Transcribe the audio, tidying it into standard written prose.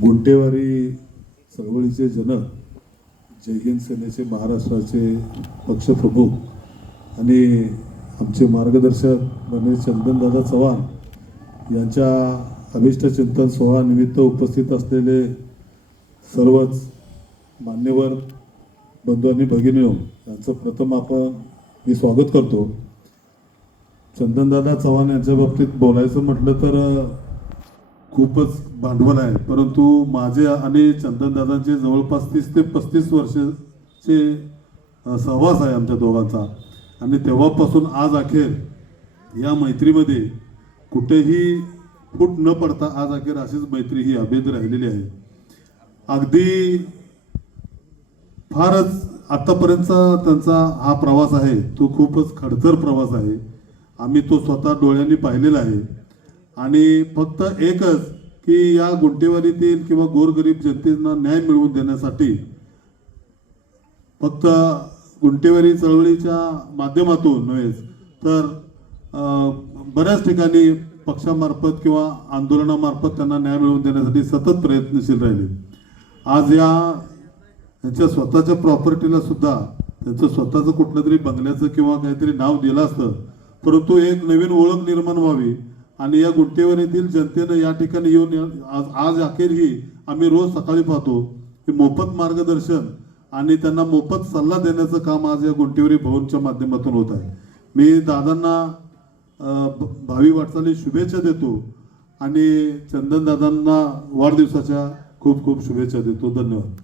गुंटेवारी चळवळीचे जनक, जय हिंद सेनेचे महाराष्ट्राचे पक्षप्रमुख आणि आमचे मार्गदर्शक म्हणजे चंदनदादा चव्हाण यांच्या अभिष्ट चिंतन सोहळा निमित्त उपस्थित असलेले सर्वच मान्यवर बंधू आणि भगिनींनो, यांचं प्रथम मी स्वागत करतो. चंदनदादा चव्हाण यांच्या बाबतीत बोलायचं म्हटलं तर खूपच भांडवल आहे, परंतु माझे आणि चंदनदादांचे जवळपास 30 ते 35 वर्षाचे सहवास आहे आमच्या दोघांचा. आणि तेव्हापासून आज अखेर या मैत्रीमध्ये कुठेही फूट न पडता आज अखेर अशीच मैत्री ही अभेद राहिलेली आहे. अगदी फारच आतापर्यंतचा त्यांचा हा प्रवास आहे तो खूपच खडतर प्रवास आहे. आम्ही तो स्वतः डोळ्यांनी पाहिलेला आहे. आणि फक्त एकच की या गुंटेवारीतील किंवा गोरगरीब जनतेला न्याय मिळवून देण्यासाठी फक्त गुंटेवारी चळवळीच्या माध्यमातून नव्हे तर बऱ्याच ठिकाणी पक्षामार्फत किंवा आंदोलनामार्फत त्यांना न्याय मिळवून देण्यासाठी सतत प्रयत्नशील राहिले. आज यांच्या स्वतःच्या प्रॉपर्टीला सुद्धा त्यांचं स्वतःचं कुठलं तरी बंगल्याचं किंवा काहीतरी नाव दिलं असतं, परंतु एक नवीन ओळख निर्माण व्हावी आणि या गुंटेवारीतील जनतेनं या ठिकाणी येऊन आज अखेरही आम्ही रोज सकाळी पाहतो की मोफत मार्गदर्शन आणि त्यांना मोफत सल्ला देण्याचं काम आज या गुंटेवारी भवनच्या माध्यमातून होत आहे. मी दादांना भावी वाटचाली शुभेच्छा देतो आणि चंदन दादांना वाढदिवसाच्या खूप खूप शुभेच्छा देतो. धन्यवाद.